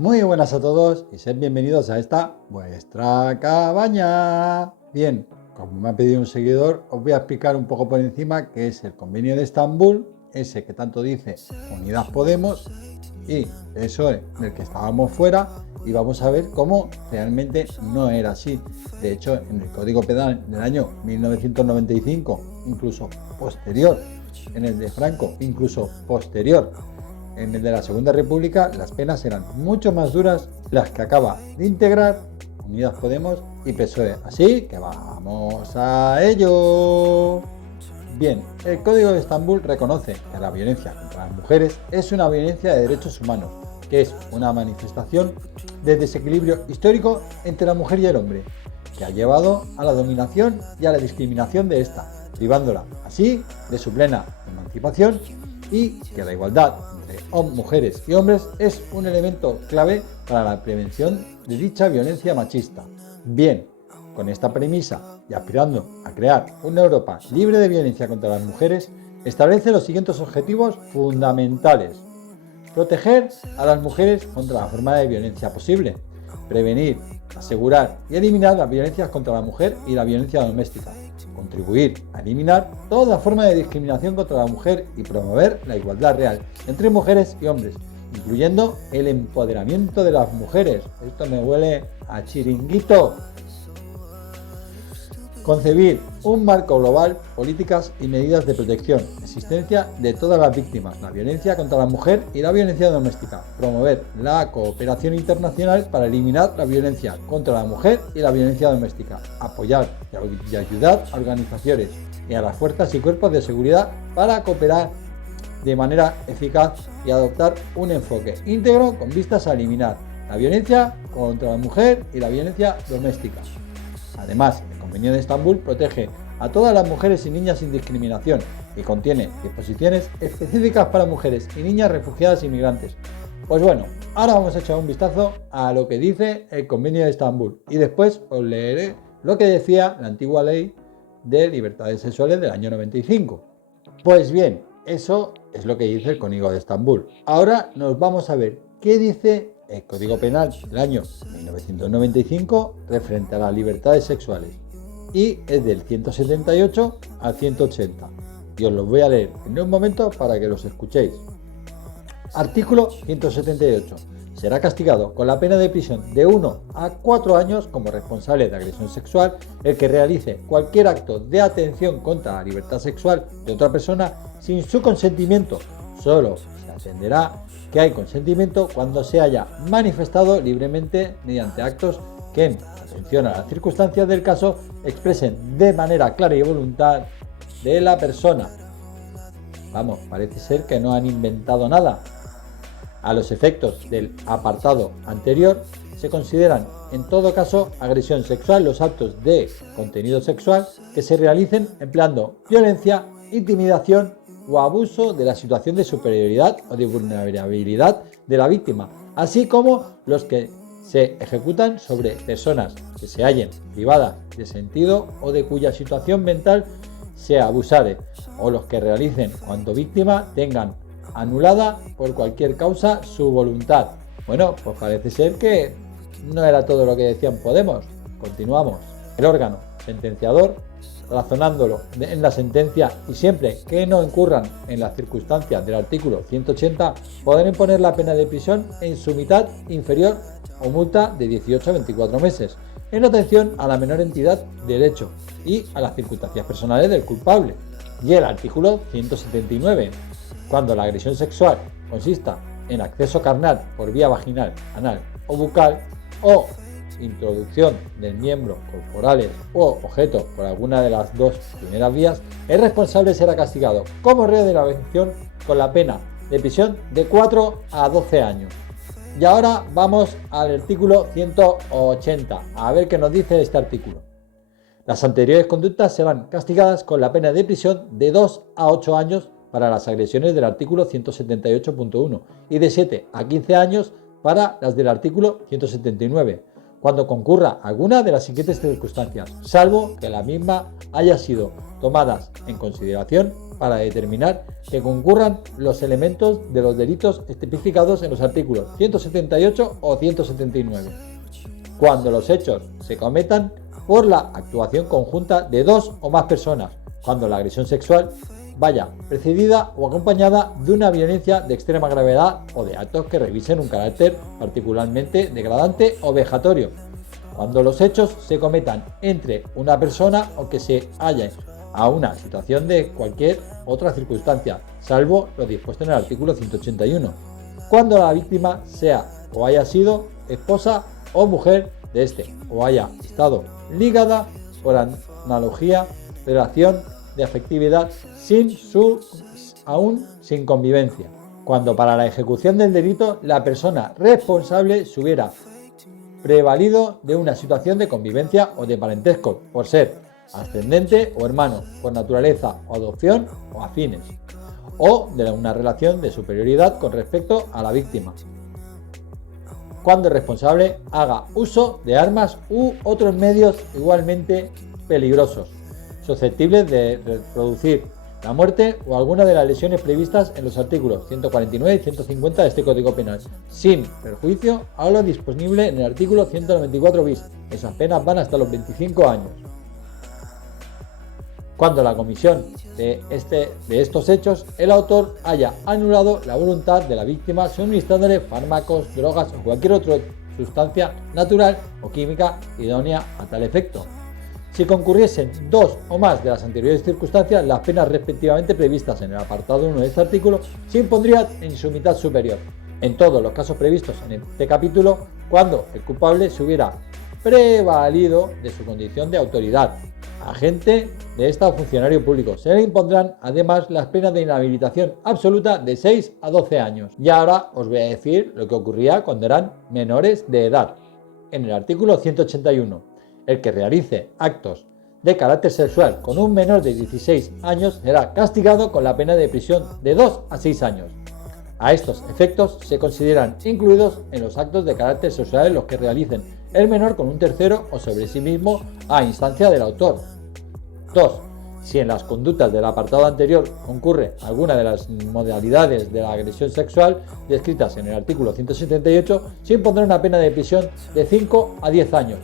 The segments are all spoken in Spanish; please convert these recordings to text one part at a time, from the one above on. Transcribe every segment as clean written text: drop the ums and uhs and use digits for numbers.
Muy buenas a todos y sed bienvenidos a esta vuestra cabaña. Bien, como me ha pedido un seguidor, os voy a explicar un poco por encima qué es el Convenio de Estambul, ese que tanto dice Unidas Podemos y PSOE, del que estábamos fuera, y vamos a ver cómo realmente no era así. De hecho, en el Código Penal del año 1995, incluso posterior, en el de Franco, incluso posterior, en el de la Segunda República, las penas eran mucho más duras las que acaba de integrar Unidas Podemos y PSOE. Así que vamos a ello. Bien, el Código de Estambul reconoce que la violencia contra las mujeres es una violencia de derechos humanos, que es una manifestación de desequilibrio histórico entre la mujer y el hombre, que ha llevado a la dominación y a la discriminación de esta, privándola así de su plena emancipación, y que la igualdad entre mujeres y hombres es un elemento clave para la prevención de dicha violencia machista. Bien, con esta premisa y aspirando a crear una Europa libre de violencia contra las mujeres, establece los siguientes objetivos fundamentales: proteger a las mujeres contra la forma de violencia posible, prevenir, asegurar y eliminar las violencias contra la mujer y la violencia doméstica, contribuir a eliminar toda forma de discriminación contra la mujer y promover la igualdad real entre mujeres y hombres, incluyendo el empoderamiento de las mujeres. Esto me huele a chiringuito. Concebir un marco global, políticas y medidas de protección, existencia de todas las víctimas, la violencia contra la mujer y la violencia doméstica. Promover la cooperación internacional para eliminar la violencia contra la mujer y la violencia doméstica. Apoyar y ayudar a organizaciones y a las fuerzas y cuerpos de seguridad para cooperar de manera eficaz y adoptar un enfoque íntegro con vistas a eliminar la violencia contra la mujer y la violencia doméstica. Además, el Convenio de Estambul protege a todas las mujeres y niñas sin discriminación y contiene disposiciones específicas para mujeres y niñas refugiadas y migrantes. Pues bueno, ahora vamos a echar un vistazo a lo que dice el Convenio de Estambul y después os leeré lo que decía la antigua ley de libertades sexuales del año 95. Pues bien, eso es lo que dice el Código de Estambul. Ahora nos vamos a ver qué dice el Código Penal del año 1995 referente a las libertades sexuales, y es del 178 al 180, y os los voy a leer en un momento para que los escuchéis. Artículo 178. Será castigado con la pena de prisión de 1 a 4 años como responsable de agresión sexual el que realice cualquier acto de atención contra la libertad sexual de otra persona sin su consentimiento. Solo se atenderá que hay consentimiento cuando se haya manifestado libremente mediante actos que, en atención a las circunstancias del caso, expresen de manera clara y voluntad de la persona. Vamos, parece ser que no han inventado nada. A los efectos del apartado anterior, se consideran en todo caso agresión sexual los actos de contenido sexual que se realicen empleando violencia, intimidación o abuso de la situación de superioridad o de vulnerabilidad de la víctima, así como los que se ejecutan sobre personas que se hallen privadas de sentido o de cuya situación mental se abusare, o los que realicen cuando víctima tengan anulada por cualquier causa su voluntad. Bueno, pues parece ser que no era todo lo que decían Podemos. Continuamos. El órgano sentenciador, razonándolo en la sentencia y siempre que no incurran en las circunstancias del artículo 180, podrán imponer la pena de prisión en su mitad inferior o multa de 18 a 24 meses, en atención a la menor entidad del hecho y a las circunstancias personales del culpable. Y el artículo 179. Cuando la agresión sexual consista en acceso carnal por vía vaginal, anal o bucal, o introducción del miembro corporales o objetos por alguna de las dos primeras vías, el responsable será castigado como reo de la agresión con la pena de prisión de 4 a 12 años. Y ahora vamos al artículo 180, a ver qué nos dice este artículo. Las anteriores conductas serán castigadas con la pena de prisión de 2 a 8 años para las agresiones del artículo 178.1 y de 7 a 15 años para las del artículo 179. cuando concurra alguna de las siguientes circunstancias, salvo que la misma haya sido tomadas en consideración para determinar que concurran los elementos de los delitos especificados en los artículos 178 o 179. Cuando los hechos se cometan por la actuación conjunta de dos o más personas, cuando la agresión sexual vaya precedida o acompañada de una violencia de extrema gravedad o de actos que revisen un carácter particularmente degradante o vejatorio, cuando los hechos se cometan entre una persona o que se halle a una situación de cualquier otra circunstancia, salvo lo dispuesto en el artículo 181, cuando la víctima sea o haya sido esposa o mujer de este, o haya estado ligada por analogía, relación de afectividad aún sin convivencia, cuando para la ejecución del delito la persona responsable se hubiera prevalido de una situación de convivencia o de parentesco, por ser ascendente o hermano, por naturaleza o adopción o afines, o de una relación de superioridad con respecto a la víctima, cuando el responsable haga uso de armas u otros medios igualmente peligrosos, susceptibles de producir la muerte o alguna de las lesiones previstas en los artículos 149 y 150 de este Código Penal, sin perjuicio a lo disponible en el artículo 194 bis. Esas penas van hasta los 25 años. Cuando la comisión de estos hechos, el autor haya anulado la voluntad de la víctima suministrándole fármacos, drogas o cualquier otra sustancia natural o química idónea a tal efecto. Si concurriesen dos o más de las anteriores circunstancias, las penas respectivamente previstas en el apartado 1 de este artículo se impondrían en su mitad superior, en todos los casos previstos en este capítulo, cuando el culpable se hubiera prevalido de su condición de autoridad, agente de esta o funcionario público. Se le impondrán además las penas de inhabilitación absoluta de 6 a 12 años. Y ahora os voy a decir lo que ocurría cuando eran menores de edad. En el artículo 181, el que realice actos de carácter sexual con un menor de 16 años será castigado con la pena de prisión de 2 a 6 años. A estos efectos se consideran incluidos en los actos de carácter sexual los que realicen el menor con un tercero o sobre sí mismo a instancia del autor. 2. Si en las conductas del apartado anterior concurre alguna de las modalidades de la agresión sexual descritas en el artículo 178, se impondrá una pena de prisión de 5 a 10 años.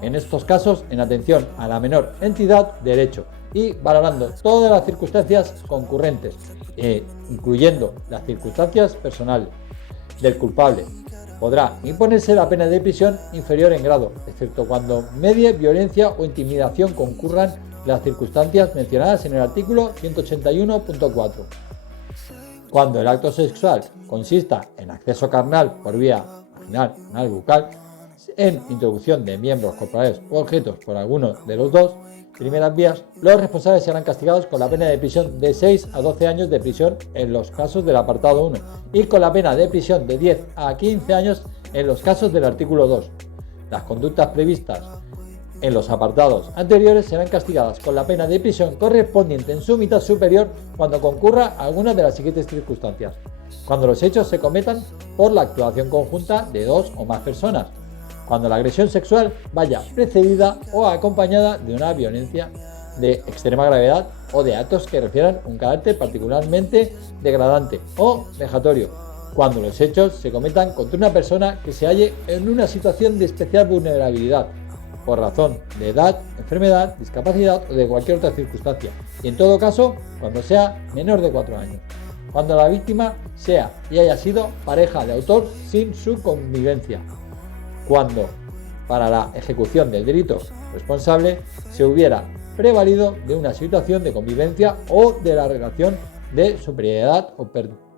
En estos casos, en atención a la menor entidad de derecho y valorando todas las circunstancias concurrentes, incluyendo las circunstancias personales del culpable, podrá imponerse la pena de prisión inferior en grado, excepto cuando medie violencia o intimidación concurran las circunstancias mencionadas en el artículo 181.4. Cuando el acto sexual consista en acceso carnal por vía vaginal, anal, bucal, en introducción de miembros corporales u objetos por alguno de los dos primeras vías, los responsables serán castigados con la pena de prisión de 6 a 12 años de prisión en los casos del apartado 1 y con la pena de prisión de 10 a 15 años en los casos del artículo 2. Las conductas previstas en los apartados anteriores serán castigadas con la pena de prisión correspondiente en su mitad superior cuando concurra alguna de las siguientes circunstancias: cuando los hechos se cometan por la actuación conjunta de dos o más personas, cuando la agresión sexual vaya precedida o acompañada de una violencia de extrema gravedad o de actos que refieran un carácter particularmente degradante o vejatorio, cuando los hechos se cometan contra una persona que se halle en una situación de especial vulnerabilidad, por razón de edad, enfermedad, discapacidad o de cualquier otra circunstancia, y en todo caso cuando sea menor de 4 años, cuando la víctima sea y haya sido pareja de autor sin su convivencia, cuando para la ejecución del delito responsable se hubiera prevalido de una situación de convivencia o de la relación de superioridad o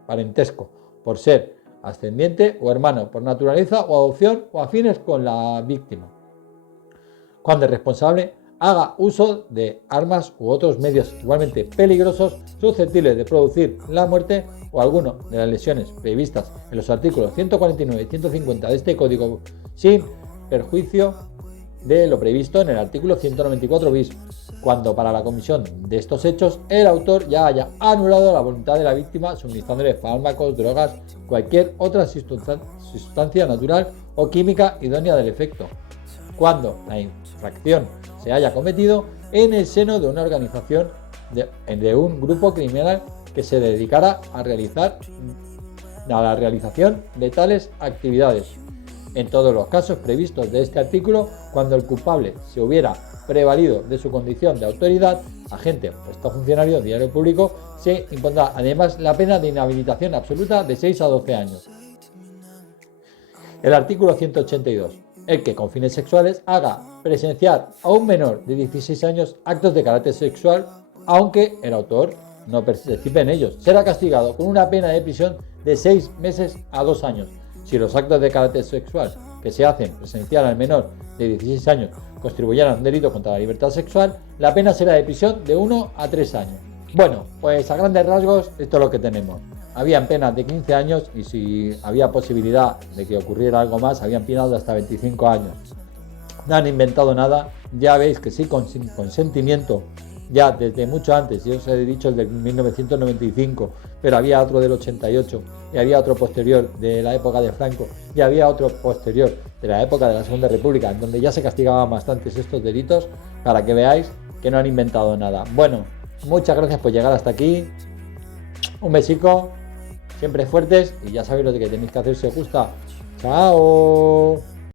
parentesco, por ser ascendiente o hermano por naturaleza o adopción o afines con la víctima, cuando el responsable haga uso de armas u otros medios igualmente peligrosos susceptibles de producir la muerte o alguna de las lesiones previstas en los artículos 149 y 150 de este Código, sin perjuicio de lo previsto en el artículo 194 bis. cuando para la comisión de estos hechos el autor ya haya anulado la voluntad de la víctima suministrándole fármacos, drogas, cualquier otra sustancia natural o química idónea del efecto, cuando la infracción se haya cometido en el seno de una organización de un grupo criminal que se dedicara a la realización de tales actividades. En todos los casos previstos de este artículo, cuando el culpable se hubiera prevalido de su condición de autoridad, agente o puesto funcionario de diario público, se impondrá además la pena de inhabilitación absoluta de 6 a 12 años. El artículo 182. El que con fines sexuales haga presenciar a un menor de 16 años actos de carácter sexual, aunque el autor no participe en ellos, será castigado con una pena de prisión de 6 meses a 2 años. Si los actos de carácter sexual que se hacen presenciar al menor de 16 años contribuyeran a un delito contra la libertad sexual, la pena será de prisión de 1 a 3 años. Bueno, pues a grandes rasgos esto es lo que tenemos. Habían penas de 15 años y si había posibilidad de que ocurriera algo más, habían penas de hasta 25 años. No han inventado nada, ya veis que sí, con consentimiento, ya desde mucho antes, yo os he dicho el de 1995, pero había otro del 88, y había otro posterior de la época de Franco, y había otro posterior de la época de la Segunda República, en donde ya se castigaban bastantes estos delitos, para que veáis que no han inventado nada. Bueno, muchas gracias por llegar hasta aquí, un besico, siempre fuertes, y ya sabéis lo que tenéis que hacer si os gusta. ¡Chao!